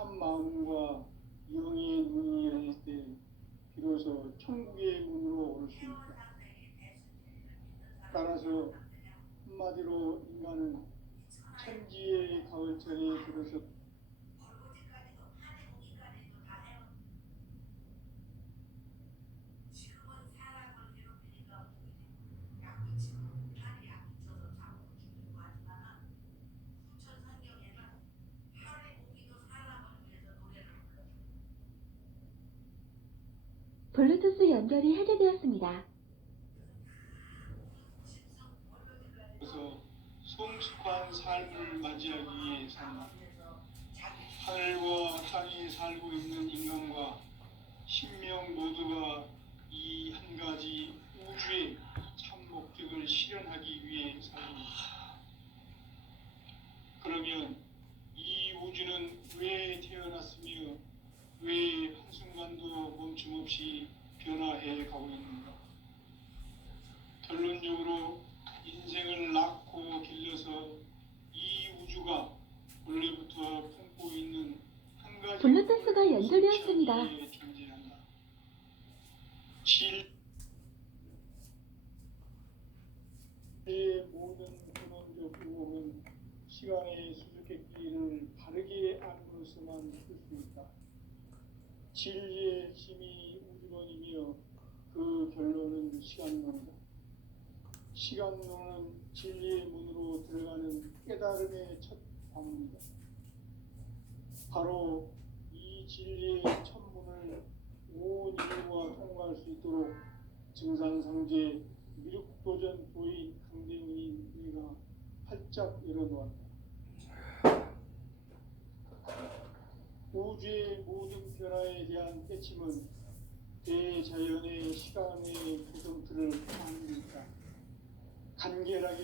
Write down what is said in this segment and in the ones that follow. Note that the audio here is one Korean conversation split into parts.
참 마음과 영의 문이 열릴 때 비로소 천국의 문으로 오를 수 있다. 따라서 한마디로 인간은 천지의 가을철에 들어서 블루투스 연결이 해제되었습니다. 그래서 성숙한 삶을 맞이하기 위해서는 하늘과 땅에 살고 있는 인간과 신명 모두가 이 한 가지 우주의 참 목적을 실현하기 위해 살입니다. 그러면 이 우주는 왜 태어났으며 왜 한순간도 멈춤없이 변화해 가고 있는가? 결론적으로 인생을 낳고 길러서 이 우주가 원래부터 품고 있는 한 가지 블루투스가 연결되었습니다. 존재한다. 진리의 모든 근원적 의혹은 시간의 수수께끼를 바르게 안으로서만 풀 수 있다. 진리의 핵심이 우주론이며 그 결론은 시간론이다. 시간론은 진리의 문으로 들어가는 깨달음의 첫 방문이다. 바로 이 진리의 첫 문을 온 인류가 통과할 수 있도록 증산상제 미륵도전 도인 강대훈이 우리가 활짝 열어놓았다. 우주의 모든 변화에 대한 깨침은 대자연의 시간의 구성틀을 만듭니다. 간결하게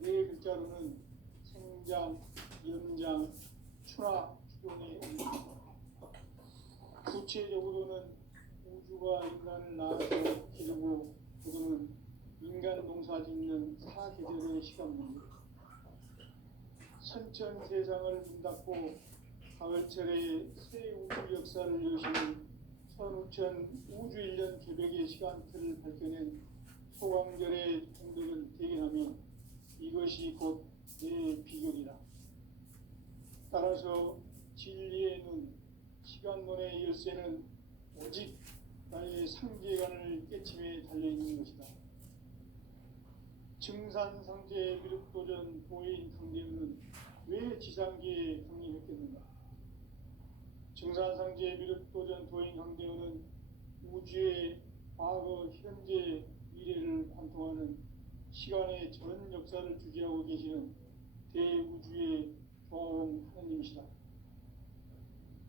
네 글자로는 생장, 연장, 추나, 추동의 의미입니다. 구체적으로는 우주가 인간을 낳아서 기르고 그거는 인간 농사 짓는 사계절의 시간입니다. 선천 세상을 문 닫고 가을철에 새 우주 역사를 여시는 선우천 우주일년 개벽의 시간틀을 밝혀낸 소강절의 공덕을 대견하며 이것이 곧 내 비결이다. 따라서 진리의 눈, 시간론의 열쇠는 오직 나의 상계관을 깨침에 달려있는 것이다. 증산상제 미륵도전 도인 강대훈은 왜 지상계에 강림했겠는가? 증산상제 미륵도전 도인 강대훈은 우주의 과거, 현재, 미래를 관통하는 시간의 전 역사를 주재하고 계시는 대우주의 조화원 하느님이시다.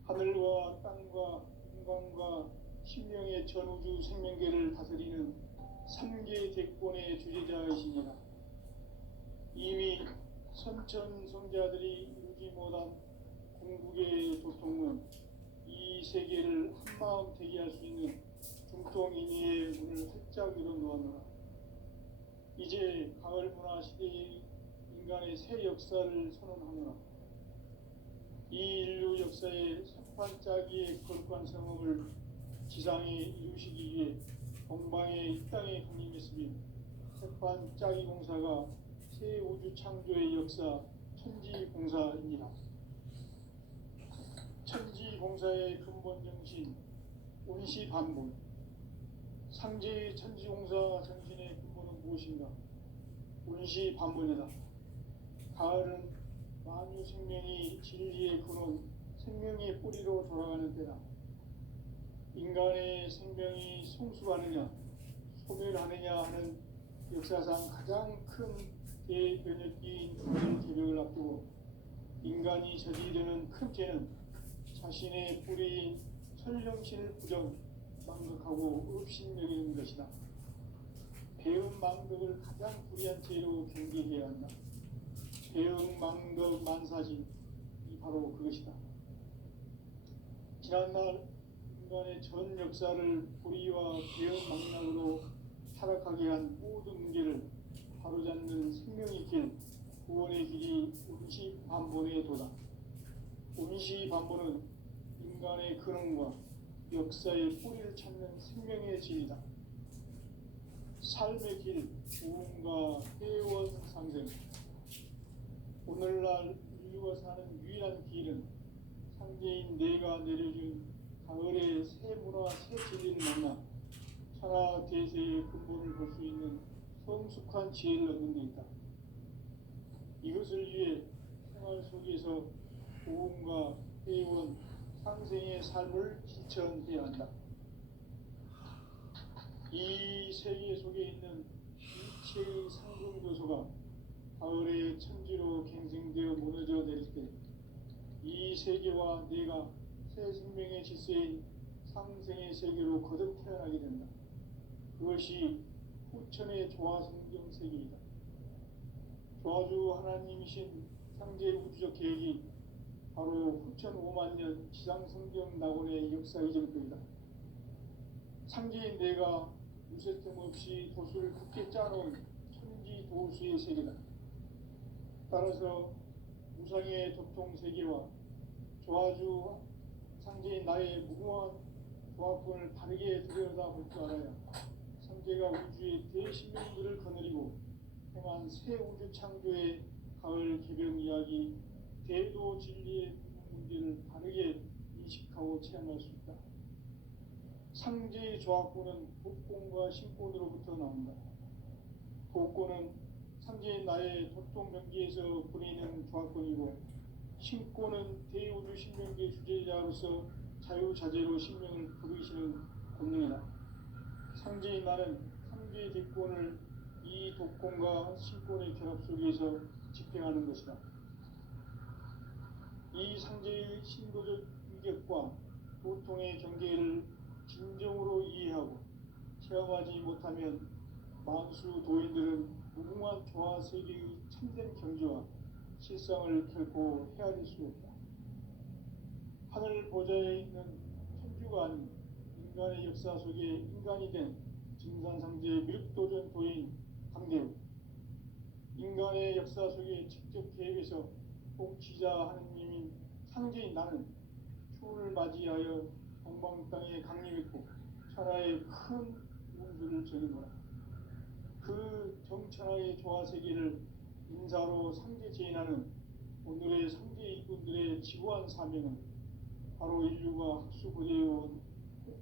하늘과 땅과 인간과 신명의 전우주 생명계를 다스리는 3계 대권의 주재자이십니다. 이미 선천성자들이 이루지 못한 궁극의 도통은 이 세계를 한마음 되게 할 수 있는 중통인의의 문을 활짝 열어놓았노라. 이제 가을 문화 시대의 인간의 새 역사를 선언하노라. 이 인류 역사의 석판짜기의 거룩한 성음을 지상에 이루시기 위해 동방의 이 땅에 강림했으며 석판짜기 공사가 새 우주 창조의 역사 천지공사입니다. 천지공사의 근본 정신 온시반본. 상제의 천지공사 정신의 근본은 무엇인가? 온시반본이다. 가을은 만유 생명이 진리의 근원, 생명의 뿌리로 돌아가는 때다. 인간의 생명이 성숙하느냐, 소멸하느냐 하는 역사상 가장 큰 대변혁기인 가을 개벽을 앞두고 인간이 저지르는 큰 죄는 자신의 뿌리인 설령신을 부정, 망극하고 업신여기는 것이다. 배은 망덕을 가장 불의한 죄로 경계해야 한다. 배은 망덕 만사진, 이 바로 그것이다. 지난날 인간의 전 역사를 불의와 배은 망락으로 타락하게 한 모든 문제를 바로잡는 생명의 길, 구원의 길이 온시반본의 도다. 온시반본은 인간의 근원과 역사의 뿌리를 찾는 생명의 진이다. 삶의 길, 부흥과 회원 상생. 오늘날 인류가 사는 유일한 길은 상제인 내가 내려준 가을의 새 문화, 새 진리를 만나 천하 대세의 근본을 볼 수 있는 성숙한 지혜를 얻는 데 있다. 이것을 위해 생활 속에서 부흥과 회원, 상생의 삶을 실천해야 한다. 이 세계 속에 있는 일체의 상금 요소가 가을의 천지로 갱생되어 무너져 내릴 때 이 세계와 내가 새 생명의 질서인 상생의 세계로 거듭 태어나게 된다. 그것이 후천의 조화성경 세계이다. 조화주 하나님이신 상제 우주적 계획이 바로 후천 5만 년 지상성경 낙원의 역사 이전부이다. 상제인 내가 무쇠틈 없이 도수를 굳게 짜놓은 천지 도수의 세계다. 따라서 무상의 도통 세계와 조화주 상제인 나의 무궁한 조화권을 바르게 들여다볼 줄 알아야 상제가 우주의 대신명들을 거느리고 행한 새 우주 창조의 가을 개변 이야기, 대도 진리의 문제를 바르게 인식하고 체험할 수 있다. 상제의 조화권은 복권과 신권으로부터 나온다. 복권은 상제인 나의 도통 경기에서 부리는 조화권이고, 신권은 대우주 신명계 주제자로서 자유자재로 신명을 부르시는 권능이다. 상제인 나는 상제의 대권을 이 독권과 신권의 결합 속에서 집행하는 것이다. 이 상제의 신도적 위격과 보통의 경계를 진정으로 이해하고 체험하지 못하면 만수 도인들은 무궁한 조화 세계의 참된 경지와 실상을 결코 헤아릴 수 없다. 하늘 보좌에 있는 천주가 아닌 인간의 역사 속에 인간이 된 증산상제의 미륵도전 도인 강대우, 인간의 역사 속에 직접 개입해서 통치자 하느님인 상제인 나는 추운을 맞이하여 동방 땅에 강림했고 천하의 큰 운수를 전해노라. 그 정천하의 조화 세계를 인사로 상제 제인하는 오늘의 상제 일꾼들의 지구한 사명은 바로 인류가 학수고대해온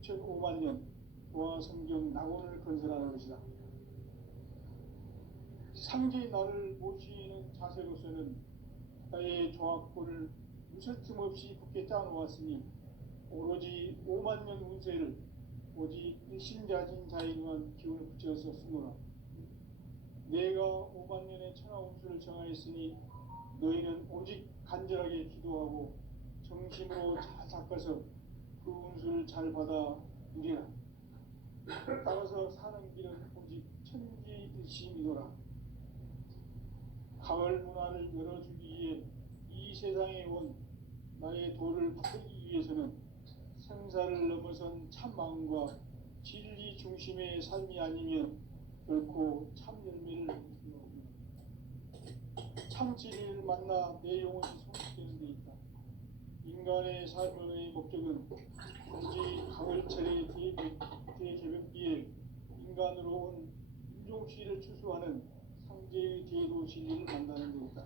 6,5만 년 조화 성경 낙원을 건설하는 것이다. 상제의 나를 모시는 자세로서는 나의 조합권을 무쇠틈 없이 굳게 짜놓았으니 오로지 5만 년 운세를 오직 일심자진 자에게만 기운을 붙여서 쓰노라. 내가 5만 년의 천하 운수를 정하였으니 너희는 오직 간절하게 기도하고 정심으로 잘 닦아서 그 운수를 잘 받아 누리라. 따라서 사는 길은 오직 천지일심이노라. 가을 문화를 열어주기 위해 이 세상에 온 나의 도를 받들기 위해서는 생사를 넘어선 참 마음과 진리 중심의 삶이 아니면 결코 참 열매를 얻을 수 없다. 참 진리를 만나 내 영혼이 성숙되는 데 있다. 인간의 삶의 목적은 오직 가을철의 대개벽기에 인간으로 온 인종시를 추수하는 상제의 대도 진리를 만나는 데 있다.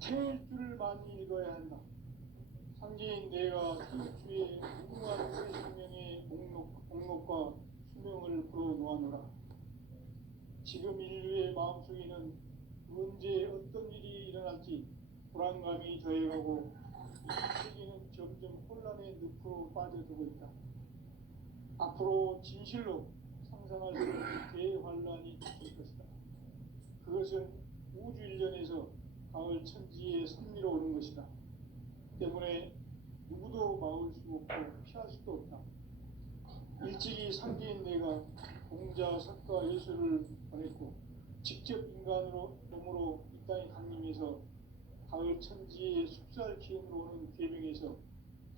태일주를 많이 읽어야 한다. 상제인 내가 태일주의 무궁한 새 생명의 목록과 수명을 풀어놓아노라. 지금 인류의 마음속에는 언제 어떤 일이 일어날지 불안감이 더해가고 이 세계는 점점 혼란의 늪으로 빠져들고 있다. 앞으로 진실로 상상할 수 없는 대환란이 있을 것이다. 그것은 우주 일련에서 가을 천지의 섭리로 오는 것이다. 때문에 누구도 막을 수 없고 피할 수도 없다. 일찍이 상제인 내가 공자, 석가, 예수를 보냈고 직접 인간으로 몸으로 이 땅에 강림해서 가을 천지의 숲살 기운으로 오는 계명에서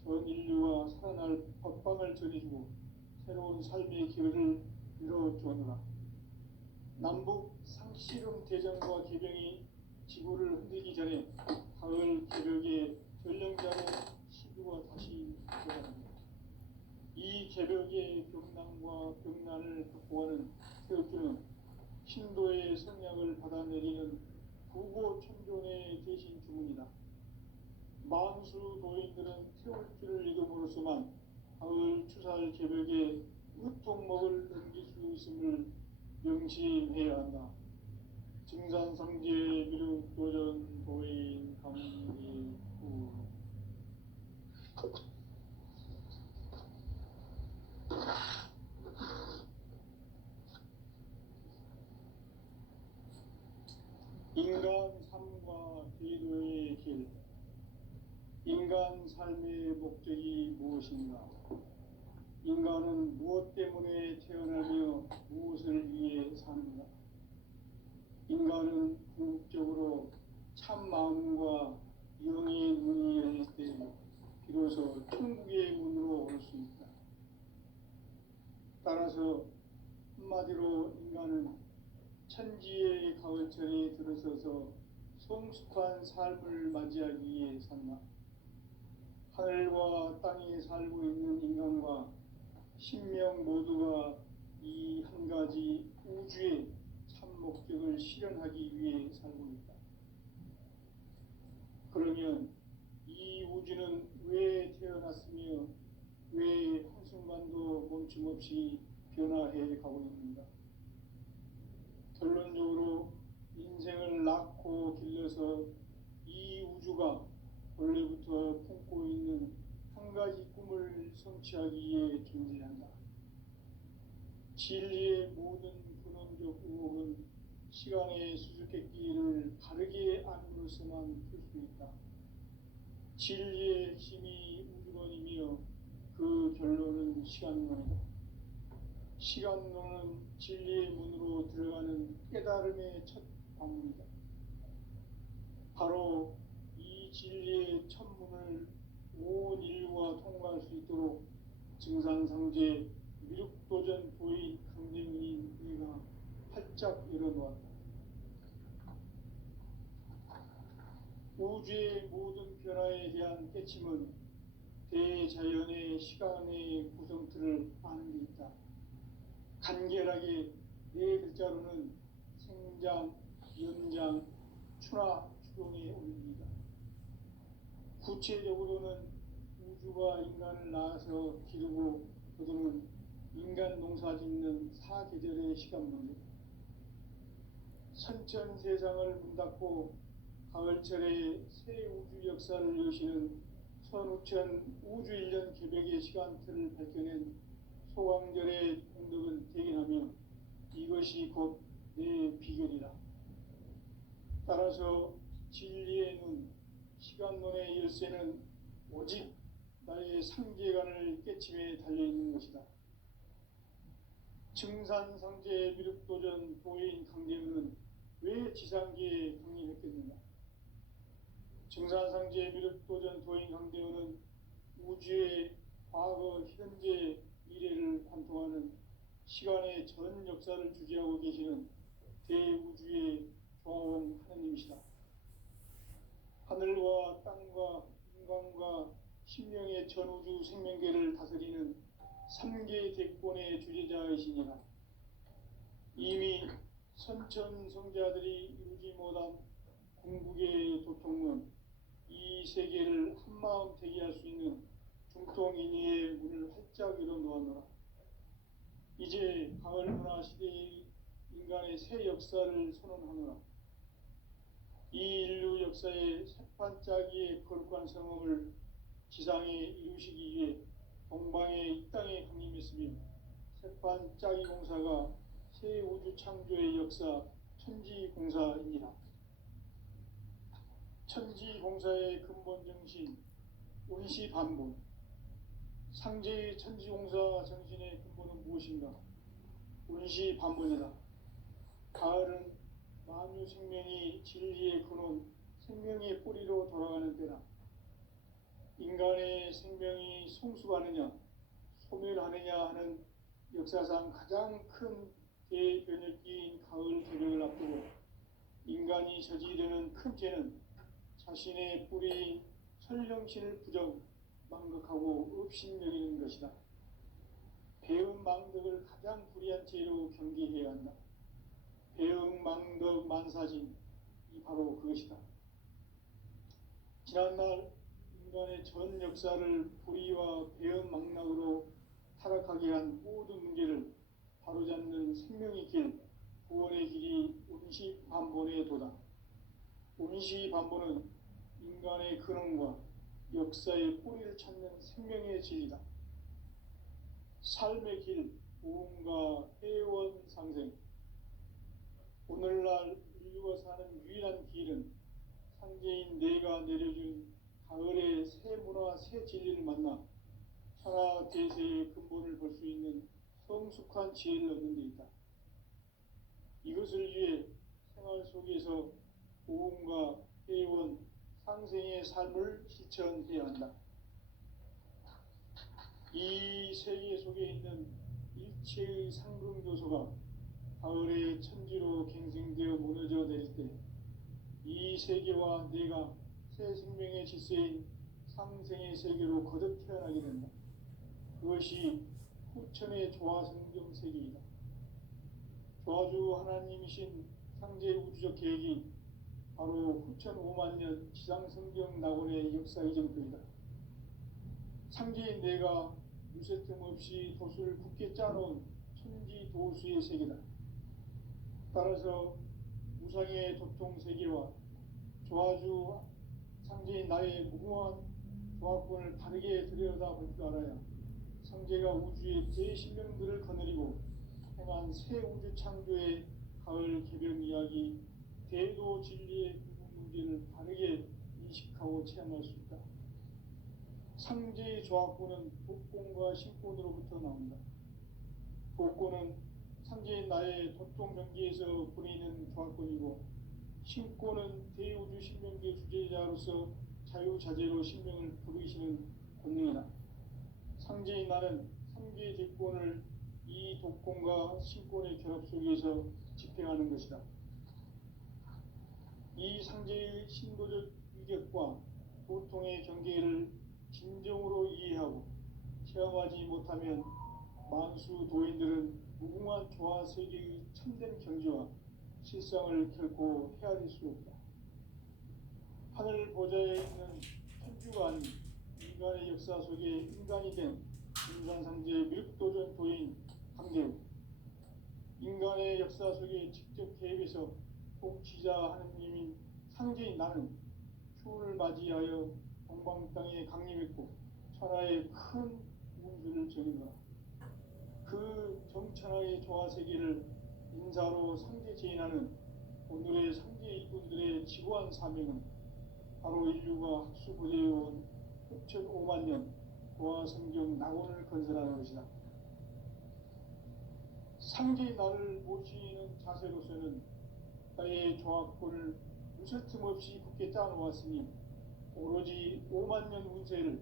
전 인류와 살아날 법방을 전해주고 새로운 삶의 기회를 열어주었노라. 남북 상씨름 대전과 개병이 지구를 흔들기 전에 가을 개벽의 전령자를 재난을 극복하는 태극주는 신도의 성약을 받아내리는 부고천존의 대신 주문이다. 만수 도인들은 태울주를 읽음으로써만 가을 추살 개벽에 으통먹을 넘길 수 있음을 명심해야 한다. 증산상제 미륵도전 도인 감리구. 인간 삶과 기도의 길. 인간 삶의 목적이 무엇인가? 인간은 무엇 때문에 태어나며 무엇을 위해 사는가? 인간은 궁극적으로 참 마음과 영의 문이 열릴 때 비로소 천국의 문으로 올 수 있다. 따라서 한마디로 인간은 천지의 가을철에 들어서서 성숙한 삶을 맞이하기 위해 산다. 하늘과 땅에 살고 있는 인간과 신명 모두가 이 한 가지 우주의 참 목적을 실현하기 위해 살고 있다. 그러면 이 우주는 왜 태어났으며 왜 한순간도 멈춤없이 변화해 가고 있는가? 결론적으로 인생을 낳고 길러서 이 우주가 원래부터 품고 있는 한 가지 꿈을 성취하기 위해 존재한다. 진리의 모든 근원적 의혹은 시간의 수수께끼를 바르게 안으로서만 풀 수 있다. 진리의 핵심이 우주론이며 그 결론은 시간론이다. 시간론은 진리의 문으로 들어가는 깨달음의 첫 방문이다. 바로 이 진리의 첫 문을 온 인류가 통과할 수 있도록 증산상제 미륵도전 도인 강대문인 네가 활짝 열어놓았다. 우주의 모든 변화에 대한 깨침은 대자연의 시간의 구성틀을 아는 데 있다. 간결하게 네 글자로는 생장, 연장, 추나 추동에 올립니다. 구체적으로는 우주가 인간을 낳아서 기르고 거두는 인간 농사 짓는 사계절의 시간문제. 선천 세상을 문 닫고 가을철에 새 우주 역사를 여시는 선우천 우주 1년 개벽의 시간틀을 밝혀낸 소강절의 공덕은 대견하며 이것이 곧 내 비결이다. 따라서 진리의 눈, 시간론의 열쇠는 오직 나의 상계관을 깨침에 달려있는 것이다. 증산상제 미륵도전 도인 강대문은 왜 지상계에 강림했겠는가? 증산상제 미륵도전 도인 강대문은 우주의 과거, 현재, 미래를 관통하는 시간의 전 역사를 주재하고 계시는 대우주의 종원 하느님이시다. 하늘과 땅과 인간과 신명의 전우주 생명계를 다스리는 3계 대권의 주재자이시니라. 이미 선천성자들이 이루지 못한 궁극의 도통문, 이 세계를 한마음 대기할 수 있는 중통인의의 문을 활짝 열어놓았노라. 이제 가을 문화 시대의 인간의 새 역사를 선언하노라. 이 인류 역사의 새판짜기의 거룩한 성험을 지상에 이루시기 위해 동방의 이 땅에 강림했으며 새판짜기 공사가 새 우주 창조의 역사 천지공사이니라. 천지공사의 근본 정신 운시반본. 상제의 천지공사 정신의 근본은 무엇인가? 운시반본이다. 가을은 만유 생명이 진리의 근원, 생명의 뿌리로 돌아가는 때다. 인간의 생명이 성숙하느냐, 소멸하느냐 하는 역사상 가장 큰 대변혁기인 가을 개벽을 앞두고 인간이 저지르는 큰 죄는 자신의 뿌리인 설령신을 부정, 망각하고 업신여기는 것이다. 배은망덕을 가장 불의한 죄로 경계해야 한다. 배은망덕 만사진, 이 바로 그것이다. 지난날 인간의 전 역사를 불의와 배은망락으로 타락하게 한 모든 문제를 바로잡는 생명의 길, 구원의 길이 운시반본의 도다. 운시반본은 인간의 근원과 역사의 뿌리를 찾는 생명의 진리다. 삶의 길, 부흥과 회원 상생. 오늘날 인류가 사는 유일한 길은 상제인 내가 내려준 가을의 새 문화, 새 진리를 만나 천하 대세의 근본을 볼 수 있는 성숙한 지혜를 얻는 데 있다. 이것을 위해 생활 속에서 부흥과 회원, 상생의 삶을 실천해야 한다. 이 세계 속에 있는 일체의 상승교소가 가을의 천지로 갱생되어 무너져 내릴 때 이 세계와 내가 새 생명의 질서인 상생의 세계로 거듭 태어나게 된다. 그것이 후천의 조화성경 세계이다. 조화주 하나님이신 상제 우주적 계획이 바로 후천 5만 년 지상성경 낙원의 역사 이정표이다. 상제인 내가 무쇠 틈 없이 도수를 굳게 짜놓은 천지 도수의 세계다. 따라서 우상의 도통 세계와 조화주 상제인 나의 무궁한 조화권을 바르게 들여다볼 줄 알아야 상제가 우주의 대신명들을 거느리고 행한 새 우주 창조의 가을 개변 이야기, 대도 진리의 궁극 문제를 바르게 인식하고 체험할 수 있다. 상제의 조화권은 독권과 신권으로부터 나온다. 독권은 상제인 나의 도통 경계에서 보내는 조화권이고, 신권은 대우주 신명계 주제자로서 자유자재로 신명을 부르시는 권능이다. 상제인 나는 상제의 대권을 이 독권과 신권의 결합 속에서 집행하는 것이다. 이 상제의 신도적 위격과 도통의 경계를 진정으로 이해하고 체험하지 못하면 만수 도인들은 무궁한 조화 세계의 참된 경지와 실상을 결코 헤아릴 수 없다. 하늘 보좌에 있는 천주가 아닌 인간의 역사 속에 인간이 된 인간상제의 밀도전 도인 강대우, 인간의 역사 속에 직접 개입해서 통치자 하느님인 상제인 나는 추운을 맞이하여 동방 땅에 강림했고 천하의 큰 운수를 정인노라. 그 정천하의 조화 세계를 인사로 상제 제인하는 오늘의 상제 이분들의 지구한 사명은 바로 인류가 학수고대해온 6,5만 년 조화성경 낙원을 건설하는 것이다. 상제의 나를 모시는 자세로서는 나의 조화권을 무쇠틈 없이 굳게 짜놓았으니 오로지 5만 년 운세를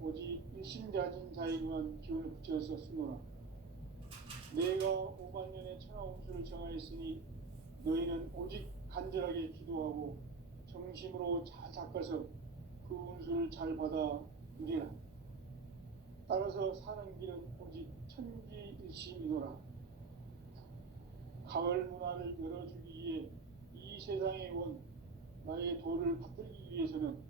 오직 일심자진 자에게만 기운을 붙여서 쓰노라. 내가 5만 년의 천하 운수를 정하였으니 너희는 오직 간절하게 기도하고 정심으로 잘 닦아서 그 운수를 잘 받아 누리라. 따라서 사는 길은 오직 천지일심이노라. 가을 문화를 열어주기 위해 이 세상에 온 나의 도를 받들기 위해서는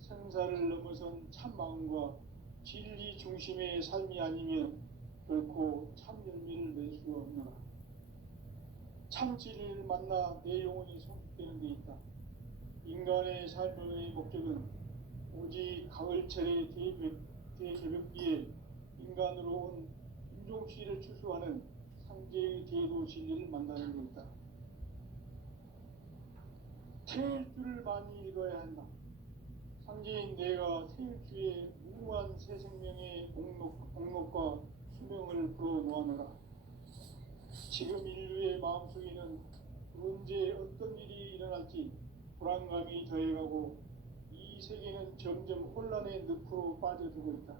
생사를 넘어선 참 마음과 진리 중심의 삶이 아니면 결코 참 열매를 낼 수가 없노라. 참 진리를 만나 내 영혼이 성숙되는 데 있다. 인간의 삶의 목적은 오직 가을철의 대개벽기에 인간으로 온 인종씨를 추수하는 상제의 대도 진리를 만나는 데 있다. 태일주를 많이 읽어야 한다. 상제인 내가 태일주의 무궁한 새 생명의 목록과 수명을 불어놓아노라. 지금 인류의 마음속에는 언제 어떤 일이 일어날지 불안감이 더해가고 이 세계는 점점 혼란의 늪으로 빠져들고 있다.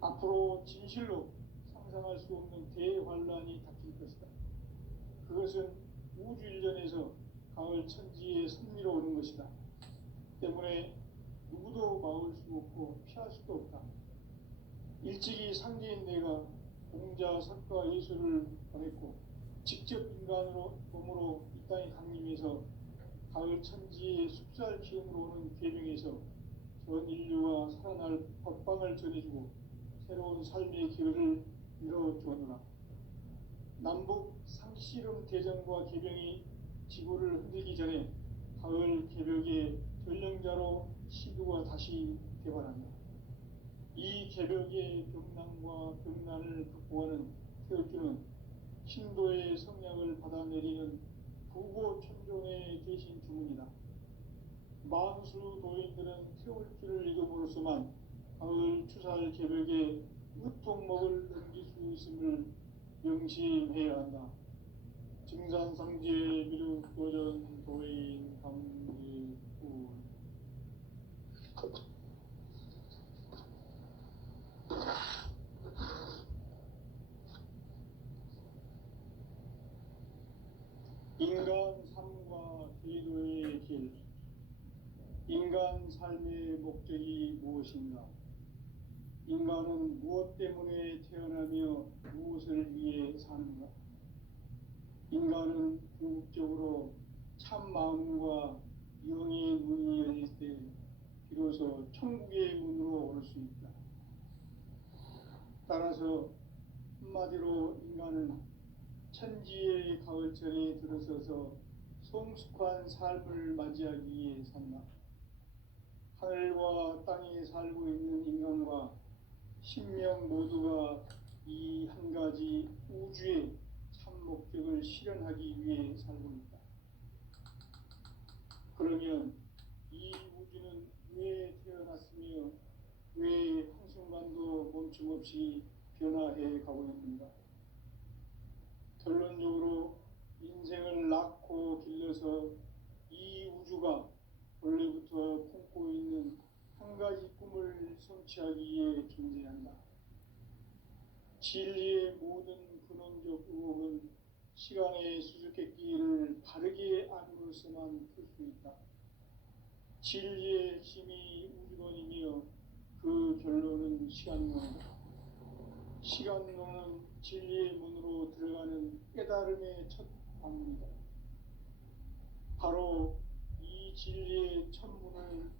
앞으로 진실로 상상할 수 없는 대환란이 닥칠 것이다. 그것은 우주 일전에서 가을 천지에 선미로 오는 것이다. 때문에 누구도 막을 수 없고 피할 수도 없다. 일찍이 상제인 내가 공자, 석가, 예수를 보냈고 직접 인간으로 몸으로 이 땅에 강림해서 가을 천지의 숲살 기운으로 오는 계명에서 전 인류가 살아날 법방을 전해주고 새로운 삶의 기회를 열어주었노라. 남북 상씨름 대전과 개병이 지구를 흔들기 전에 가을 개벽의 전령자로 시두가 다시 개발한다. 이 개벽의 병난과 병난을 극복하는 태극기는 신도의 성량을 받아내리는 부고천종의 대신 주문이다. 만수 도인들은 태울기를 읽음으로써만 가을 추살 개벽의 으통목을 넘길 수 있음을 명심해야 한다. 증산상제 미륵도전 도인 강제구 인간 삶과 기도의 길. 인간 삶의 목적이 무엇인가? 인간은 무엇 때문에 태어나며 무엇을 위해 사는가? 인간은 궁극적으로 참 마음과 영의 문이 열릴 때 비로소 천국의 문으로 올 수 있다. 따라서 한마디로 인간은 천지의 가을철에 들어서서 성숙한 삶을 맞이하기 위해 산다. 하늘과 땅에 살고 있는 인간과 신명 모두가 이 한 가지 우주의 참 목적을 실현하기 위해 살고 있다. 그러면 이 우주는 왜 태어났으며 왜 한순간도 멈춤없이 변화해 가고 있는가? 결론적으로 인생을 낳고 길러서 이 우주가 원래부터 품고 있는 한 가지 꿈을 성취하기 위해 존재한다. 진리의 모든 근원적 의혹은 시간의 수수께끼를 바르게 안으로서만 풀 수 있다. 진리의 핵심이 우주론이며 그 결론은 시간론이다. 시간론은 진리의 문으로 들어가는 깨달음의 첫 방문이다. 바로 이 진리의 첫 문을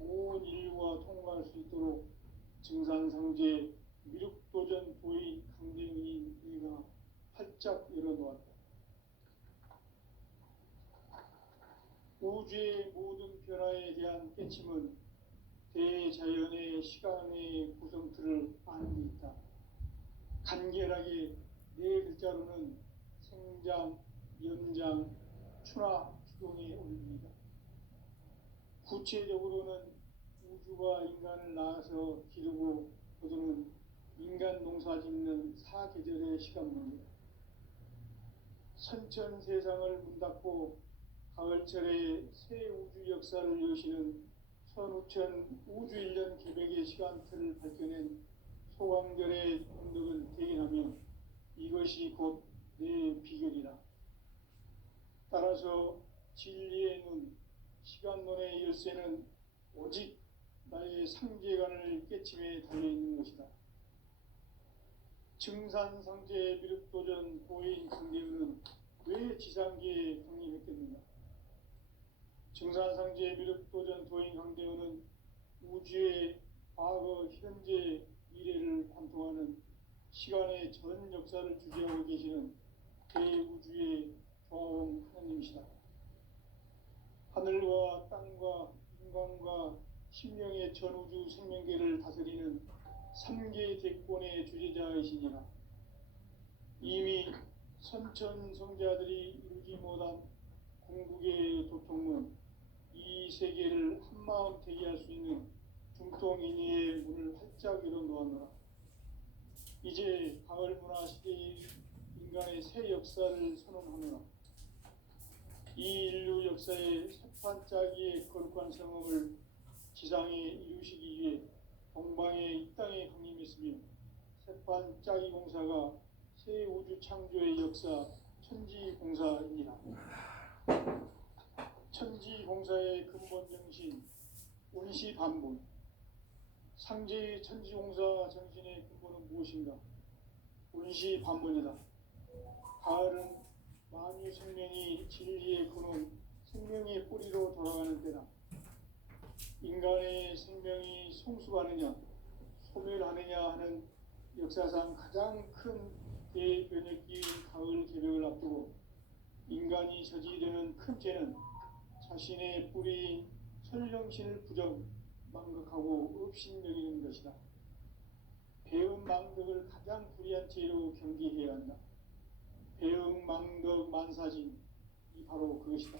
온 인류가 통과할 수 있도록 증산상제 미륵도전 도인 강대훈이 이가 활짝 열어놓았다. 우주의 모든 변화에 대한 깨침은 대자연의 시간의 구성틀을 아는 데 있다. 간결하게 네 글자로는 생장, 연장, 추나 추동의 원리이다. 구체적으로는 우주가 인간을 낳아서 기르고 거두는 인간 농사 짓는 사계절의 시간문이다. 선천 세상을 문 닫고 가을철에 새 우주 역사를 여시는 선우천 우주 1년 개백의 시간틀을 밝혀낸 소강절의 공덕을 대견하며 이것이 곧 내 비결이다. 따라서 진리의 눈, 시간론의 열쇠는 오직 나의 상제관을 깨침에 달려있는 것이다. 증산상제 미륵도전 도인 강대훈은 왜 지상계에 강림했겠는가? 증산상제 미륵도전 도인 강대훈은 우주의 과거, 현재, 미래를 관통하는 시간의 전 역사를 주재하고 계시는 대우주의 조화원 하나님이시다. 하늘과 땅과 인간과 신명의 전우주 생명계를 다스리는 3계 대권의 주재자이시니라. 이미 선천성자들이 이루지 못한 궁극의 도통은 이 세계를 한마음 되게 할 수 있는 중통인의의 문을 활짝 열어놓았노라. 이제 가을 문화 시대의 인간의 새 역사를 선언하노라. 이 인류 역사의 새판짜기의 거룩한 성험을 지상에 이루시기 위해 동방에 이 땅에 강림했으며 새판짜기 공사가 새 우주 창조의 역사 천지공사입니다. 천지공사의 근본 정신 운시반본. 상제의 천지공사 정신의 근본은 무엇인가? 운시 반본이다. 가을은 만유 생명이 진리의 근원, 생명의 뿌리로 돌아가는 때다. 인간의 생명이 성숙하느냐, 소멸하느냐 하는 역사상 가장 큰 대변혁기인 가을 개벽을 앞두고 인간이 저지르는 큰 죄는 자신의 뿌리인 설령신을 부정, 망극하고 업신여기는 것이다. 배음 망덕을 가장 불의한 죄로 경계해야 한다. 배음 망덕 만사진이 바로 그것이다.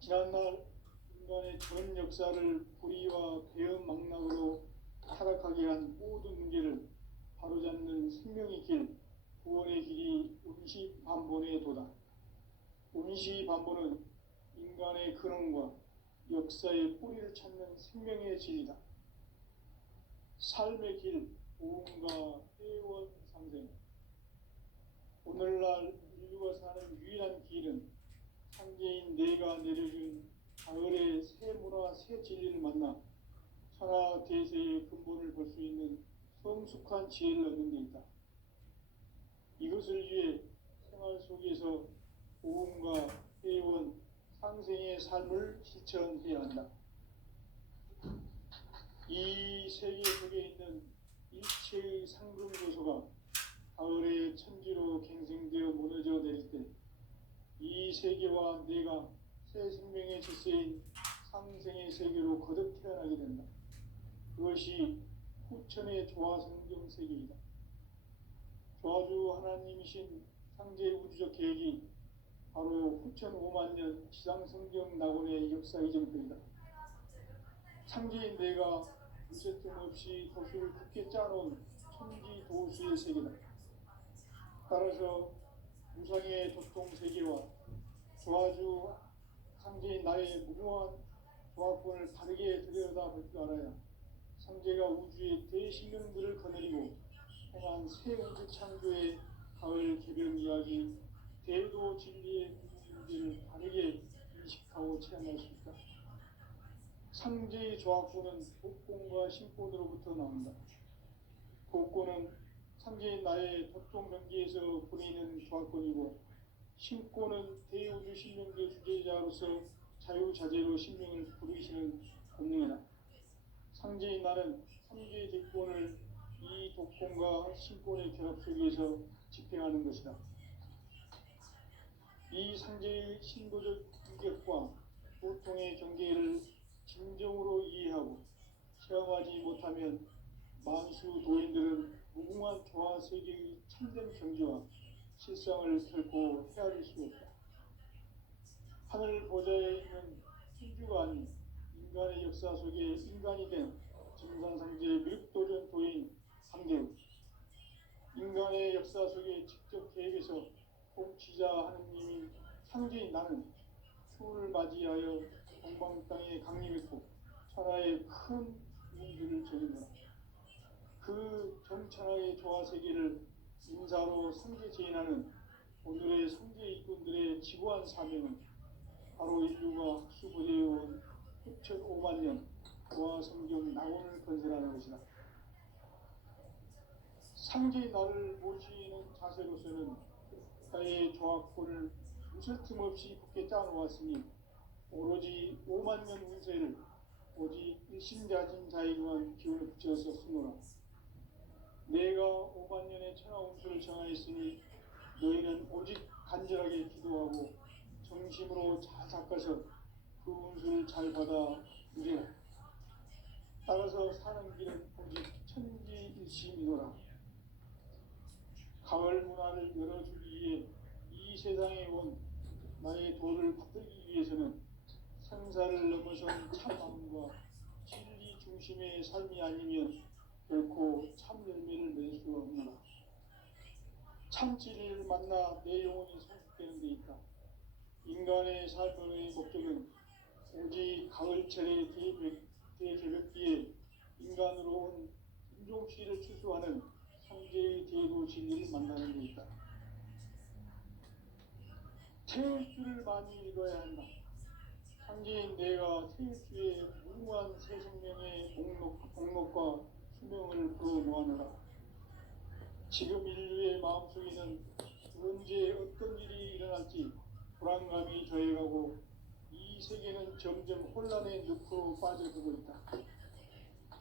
지난날 인간의 전 역사를 불의와 배음 망락으로 타락하게 한 모든 문제를 바로잡는 생명의 길, 구원의 길이 운시반본의 도다. 운시반본은 인간의 근원과 역사의 뿌리를 찾는 생명의 진리다. 삶의 길, 보험과 회원 상생. 오늘날 인류가 사는 유일한 길은 창제인 내가 내려준 가을의 새 문화, 새 진리를 만나 천하 대세의 근본을 볼 수 있는 성숙한 지혜를 얻는 데 있다. 이것을 위해 생활 속에서 보험과 회원, 상생의 삶을 실천해야 한다. 이 세계 속에 있는 일체의 상금 요소가 가을의 천지로 갱생되어 무너져 내릴 때 이 세계와 내가 새 생명의 질서인 상생의 세계로 거듭 태어나게 된다. 그것이 후천의 조화성경 세계이다. 조화주 하나님이신 상제 우주적 계획이 바로 후천 5만 년 지상성경 낙원의 역사 이정표이다. 창제인 내가 무쇠뜸 없이 도수를 굳게 짜놓은 천지 도수의 세계다. 따라서 무상의 도통 세계와 조화주 상제인 나의 무궁한 조화권을 바르게 들여다볼 줄 알아야 상제가 우주의 대신령들을 거느리고 행한 새 우주 창조의 가을 개변 이야기, 대도 진리의 문제를 바르게 인식하고 체험할 수 있다. 상제의 조화권은 복권과 신권으로부터 나온다. 복권은 상제인 나의 도통 경계에서 부리는 조화권이고, 신권은 대우주 신명계 주제자로서 자유자재로 신명을 부르시는 본능이다. 상제인 나는 상제의 대권을 이 독권과 신권의 결합 속에서 집행하는 것이다. 이 상제의 신도적 인격과 보통의 경계를 진정으로 이해하고 체험하지 못하면 만수 도인들은 무궁한 조화 세계의 참된 경지와 실상을 결코 헤아릴 수 없다. 하늘 보좌에 있는 천주가 아닌 인간의 역사 속에 인간이 된 증산상제의 미륵도전 도인 상제의 인간의 역사 속에 직접 개입해서 통치자 하느님인 상제인 나는 추를 맞이하여 동방 땅에 강림했고 천하의 큰 운들을 전인다. 그 정천하의 조화 세계를 인사로 상제 제인하는 오늘의 상제 일꾼들의 지구한 사명은 바로 인류가 학수부대해온 후천 5만 년 조화 성경 낙원을 건설하는 것이다. 상제의 나를 모시는 자세로서는 나의 조화권을 무설틈 없이 굳게 짜놓았으니 오로지 5만 년 운세를 오직 일심자진 자에게만 기운을 붙여서 쓰노라. 내가 5만 년의 천하 운수를 정하였으니 너희는 오직 간절하게 기도하고 정심으로 잘 닦아서 그 운수를 잘 받아 누리라. 따라서 사는 길은 오직 천지일심이노라. 가을 문화를 열어주기 위해 이 세상에 온 나의 도를 붙들기 위해서는 생사를 넘어선 참마음과 진리 중심의 삶이 아니면 결코 참 열매를 맺을 수 없노라. 참 진리를 만나 내 영혼이 성숙되는 데 있다. 인간의 삶의 목적은 오직 가을철의 대개벽기에 인간으로 온 인종씨를 추수하는 상제의 대도 진리를 만나는 데 있다. 태일주를 많이 읽어야 한다. 상제인 내가 태일주의 무궁한 새 생명의 목록과 수명을 불어 놓아노라. 지금 인류의 마음속에는 언제 어떤 일이 일어날지 불안감이 더해가고 이 세계는 점점 혼란의 늪으로 빠져들고 있다.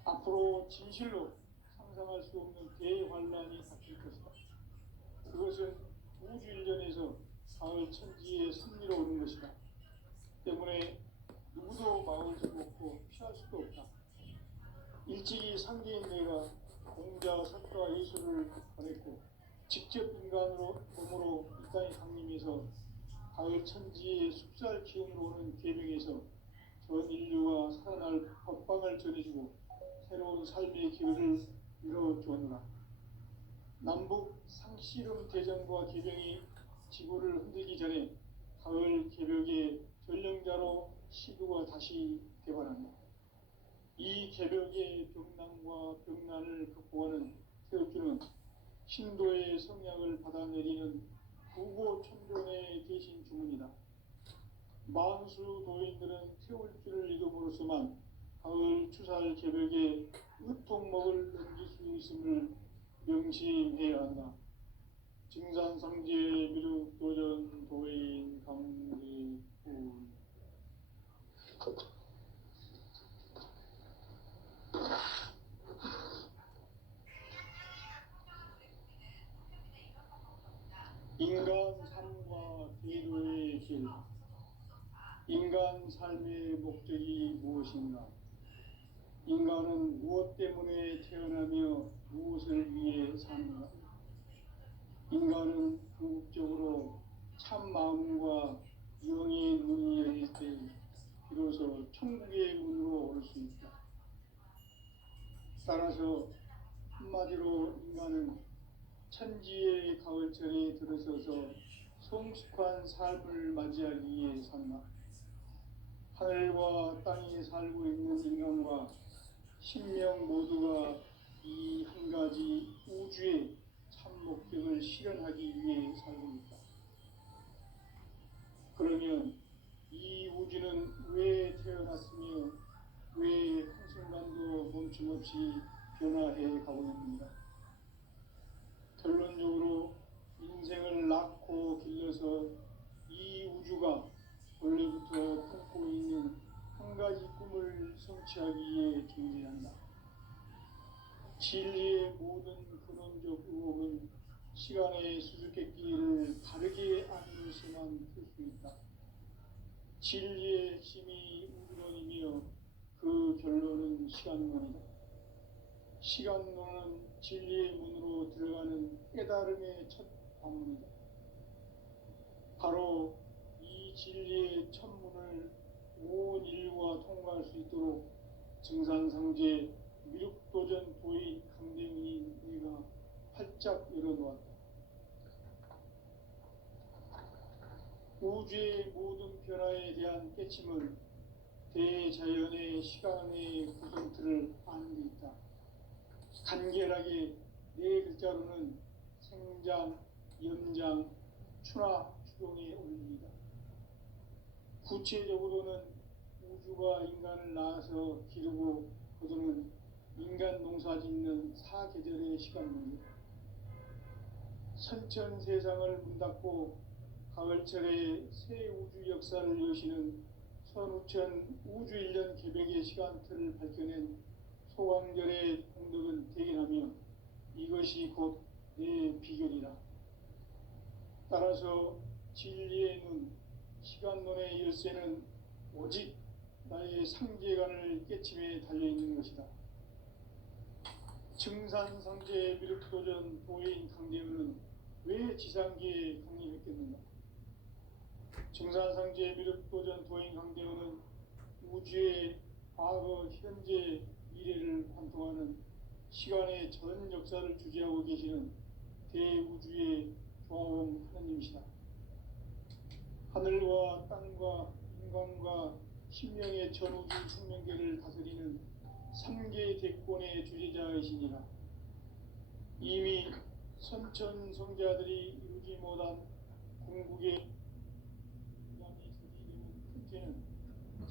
앞으로 진실로 상상할 수 없는 대환란이 닥칠 것이다. 그것은 우주 일전에서 가을 천지의 섭리로 오는 것이다. 때문에 누구도 막을 수 없고 피할 수도 없다. 일찍이 상계인 내가 공자, 석가, 예수를 보냈고 직접 인간으로 몸으로 이 땅에 강림해서 가을 천지의 숲살 기운으로 오는 계명에서 전 인류가 살아날 법방을 전해주고 새로운 삶의 기회를 이뤄주었노라. 남북 상씨름 대전과 계명이 지구를 흔들기 전에 가을 개벽의 전령자로 시구가 다시 개발한다. 이 개벽의 병난과 병난을 극복하는 태엽주는 신도의 성약을 받아내리는 부고천존에 계신 주문이다. 만수 도인들은 태울주를 이름으로서만 가을 추살 개벽에 으통먹을 넘길 수 있음을 명심해야 한다. 증산상제 미륵도전 도인 강대군 인간 삶과 기도의 길. 인간 삶의 목적이 무엇인가? 인간은 무엇 때문에 태어나며 무엇을 위해 사는가? 인간은 궁극적으로 참 마음과 영의 문이 열릴 때 비로소 천국의 문으로 올 수 있다. 따라서 한마디로 인간은 천지의 가을철에 들어서서 성숙한 삶을 맞이하기 위해 산다. 하늘과 땅에 살고 있는 인간과 신명 모두가 이 한 가지 우주의 참 목적을 실현하기 위해 살고 있다. 그러면 이 우주는 왜 태어났으며 왜 한순간도 멈춤없이 변화해 가고 있는가? 결론적으로 인생을 낳고 길러서 이 우주가 원래부터 품고 있는 한 가지 꿈을 성취하기 위해 존재한다. 진리의 모든 근원적 의혹은 시간의 수수께끼를 바르게 안으로서만 풀 수 있다. 진리의 핵심이 우주론이며 그 결론은 시간론이다. 시간론은 진리의 문으로 들어가는 깨달음의 첫 방문이다. 바로 이 진리의 첫 문을 온 인류가 통과할 수 있도록 증산상제 미륵도전 도인 강대민이 우리가 활짝 열어놓았다. 우주의 모든 변화에 대한 깨침은 대자연의 시간의 구성틀을 아는 데 있다. 간결하게 네 글자로는 생장, 연장, 추나 추동의 원리이다. 구체적으로는 우주가 인간을 낳아서 기르고 거두는 인간 농사 짓는 사계절의 시간입니다. 선천 세상을 문 닫고 가을철에 새 우주 역사를 여시는 선우천 우주 1년 개벽의 시간틀을 밝혀낸 소강절의 공덕은 대견하며 이것이 곧 내 비결이라. 따라서 진리의 눈, 시간론의 열쇠는 오직 나의 상계관을 깨침에 달려있는 것이다. 증산상제 미륵도전 도인 강대우는 왜 지상계에 강림했겠는가? 증산상제 미륵도전 도인 강대우는 우주의 과거, 현재, 미래를 관통하는 시간의 전 역사를 주재하고 계시는 대우주의 조화원 하나님이시다. 하늘과 땅과 인간과 신명의 전우주 생명계를 다스리는 3개 대권의 주재자이시니라. 이미 선천성자들이 이루지 못한 궁극의 인간이 저지되는 큰죄는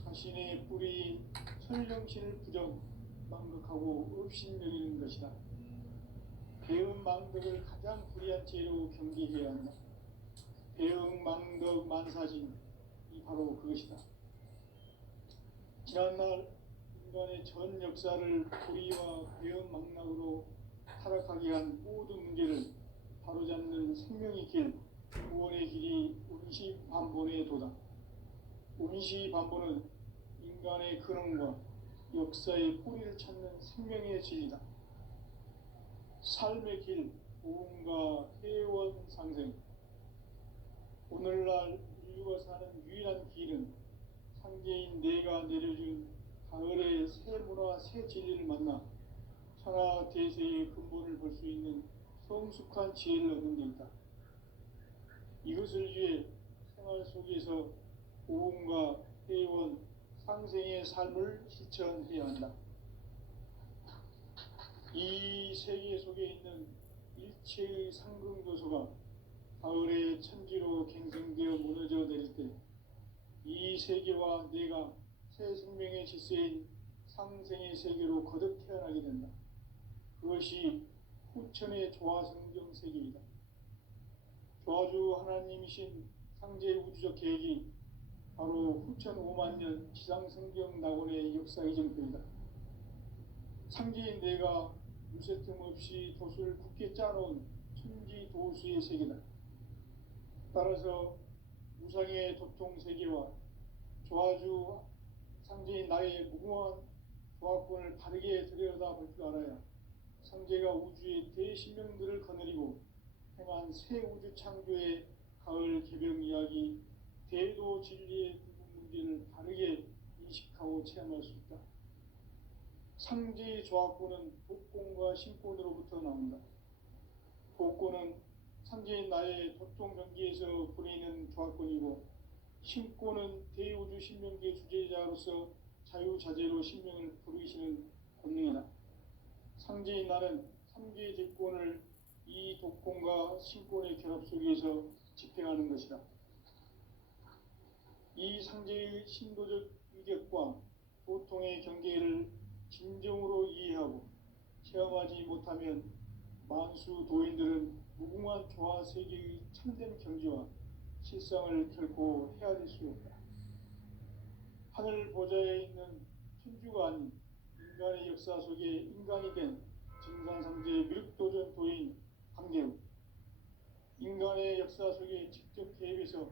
자신의 뿌리인 설령신을 부정, 망각하고 업신여기는 것이다. 배은망덕을 가장 불의한 죄로 경계해야 한다. 배은망덕 만사진이 바로 그것이다. 지난날 인간의 전 역사를 불의와 배은망락으로 타락하게 한 모든 문제를 바로잡는 생명의 길, 구원의 길이 운시반본의 도다. 운시반본은 인간의 근원과 역사의 뿌리를 찾는 생명의 진리다. 삶의 길, 보험과 회원 상생. 오늘날 인류가 사는 유일한 길은 상제인 내가 내려준 가을의 새 문화, 새 진리를 만나 천하 대세의 근본을 볼 수 있는 성숙한 지혜를 얻는 데 있다. 이것을 위해 생활 속에서 보험과 회원, 상생의 삶을 실천해야 한다. 이 세계 속에 있는 일체의 상승도소가 가을의 천지로 갱생되어 무너져 내릴 때 이 세계와 내가 새 생명의 질서인 상생의 세계로 거듭 태어나게 된다. 그것이 후천의 조화성경 세계이다. 조화주 하나님이신 상제 우주적 계획이 바로 후천 5만 년 지상성경 낙원의 역사 이정표이다. 상제인 내가 무쇠 틈 없이 도수를 굳게 짜놓은 천지 도수의 세계다. 따라서 무상의 도통 세계와 조화주 상제인 나의 무궁한 조화권을 바르게 들여다볼 줄 알아야 상제가 우주의 대신명들을 거느리고 행한 새 우주 창조의 가을 개병 이야기, 대도 진리의 부분 문제를 바르게 인식하고 체험할 수 있다. 상제의 조화권은 복권과 신권으로부터 나온다. 복권은 상제인 나의 도통 경계에서 부리는 조화권이고, 신권은 대우주 신명계 주제자로서 자유자재로 신명을 부르시는 권능이다. 상제인 나는 3개의 대권을 이 독권과 신권의 결합 속에서 집행하는 것이다. 이 상제의 신도적 유격과 도통의 경계를 진정으로 이해하고 체험하지 못하면 만수 도인들은 무궁한 조화 세계의 참된 경지와 실상을 결코 헤아릴 수 없다. 하늘 보좌에 있는 천주가 아닌 인간의 역사 속에 인간이 된 증산상제 미륵도전 도인 강대우, 인간의 역사 속에 직접 개입해서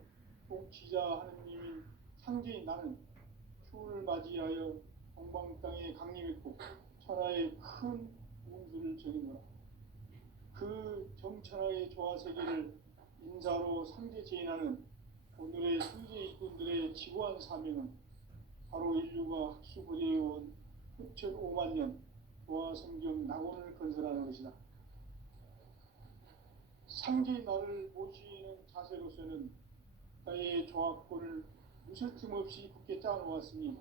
통치자 하느님인 상제인 나는 추운을 맞이하여 동방 땅에 강림했고 천하의 큰 운수를 정인노라. 그 정천하의 조화 세계를 인사로 상제 제인하는 오늘의 상제 일꾼들의 지고한 사명은 바로 인류가 학수부리해온 후천 5만 년 조화 성경 낙원을 건설하는 것이다. 상제인 나를 모시는 자세로서는 나의 조화권을 무설틈 없이 굳게 짜놓았으니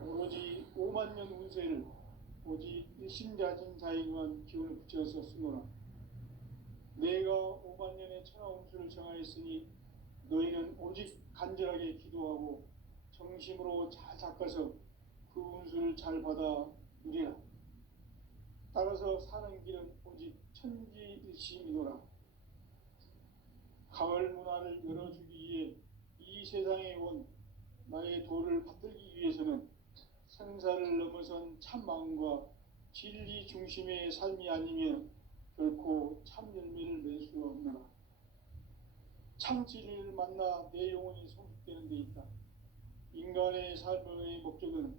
오로지 5만 년 운세를 오직 일심자진 자에게만 기운을 붙여서 쓰노라. 내가 5만 년의 천하 운수를 정하였으니 너희는 오직 간절하게 기도하고 정심으로 잘 닦아서 그 운수를 잘 받아 누리라. 따라서 사는 길은 오직 천지일심이노라. 가을 문화를 열어주기 위해 이 세상에 온 나의 도를 받들기 위해서는 생사를 넘어선 참 마음과 진리 중심의 삶이 아니면 결코 참 열매를 맺을 수 없노라. 참 진리를 만나 내 영혼이 성숙되는 데 있다. 인간의 삶의 목적은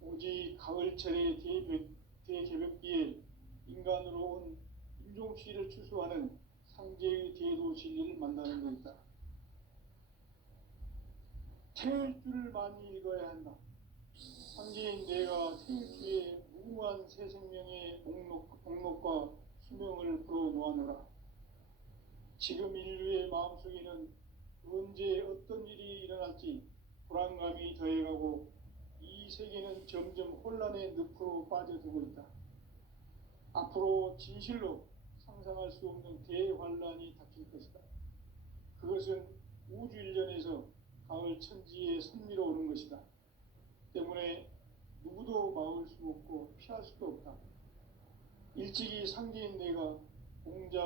오직 가을철의 대개벽기에 인간으로 온 인종시를 추수하는 상제의 대도 진리를 만나는 데 있다. 태일주를 많이 읽어야 한다. 상제인 내가 태일주의 무궁한 새 생명의 목록과 수명을 풀어놓아노라. 지금 인류의 마음속에는 언제 어떤 일이 일어날지 불안감이 더해가고 이 세계는 점점 혼란의 늪으로 빠져들고 있다. 앞으로 진실로 상상할 수 없는 대환란이 닥칠 것이다. 그것은 우주 일련에서 가을 천지에 선미로 오는 것이다. 때문에 누구도 막을 수 없고 피할 수도 없다. 일찍이 상제인 내가 공자